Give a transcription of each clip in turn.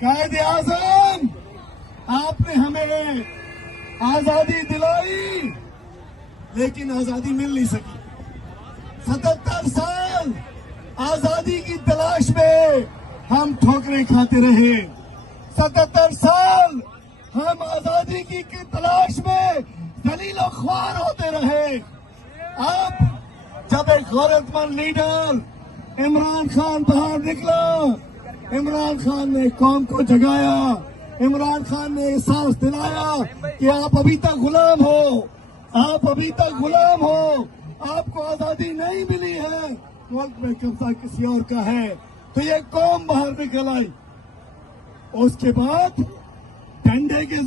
कायदे आज़म, आपने हमें आजादी दिलाई, लेकिन आजादी मिल नहीं सकी। 77 साल आजादी की तलाश में हम ठोकरें खाते रहे। 77 साल हम आजादी की तलाश में दलील ख्वार होते रहे। अब जब एक गैरतमंद लीडर इमरान खान बाहर निकला, इमरान खान ने कौम को जगाया, इमरान खान ने एहसास दिलाया कि आप अभी तक गुलाम हो, आप अभी तक गुलाम हो, आपको आजादी नहीं मिली है, मुल्क में कब्जा किसी और का है। तो ये कौम बाहर निकल आई। उसके बाद डंडे के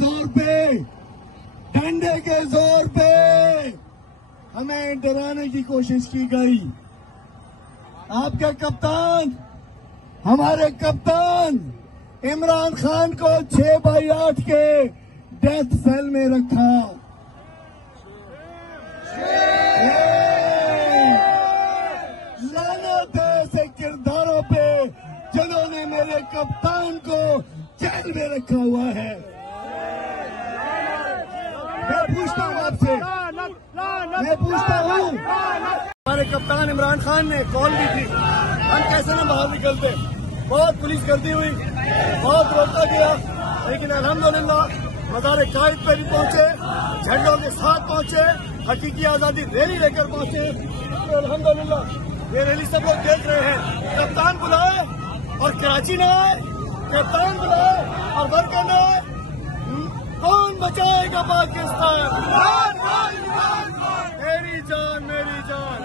जोर पे हमें डराने की कोशिश की गई। आपका कप्तान, हमारे कप्तान इमरान खान को 6/8 के डेथ सेल में रखा। लानत है ऐसे किरदारों पे जिन्होंने मेरे कप्तान को जेल में रखा हुआ है। मैं पूछता हूँ आपसे, हमारे कप्तान इमरान खान ने कॉल की थी, हम कैसे ना बाहर निकलते। बहुत पुलिस गर्दी हुई, बहुत रोका गया, लेकिन अल्हम्दुलिल्लाह मज़ार कायद पे भी पहुंचे, झंडों के साथ पहुंचे, हकीकी आजादी रैली लेकर पहुंचे। तो अल्हम्दुलिल्लाह ये रैली सब लोग देख रहे हैं। कप्तान बुलाए और कराची न आए, कप्तान बुलाए और वर्कर न आए, कौन बचाएगा पाकिस्तान? मेरी जान, मेरी जान।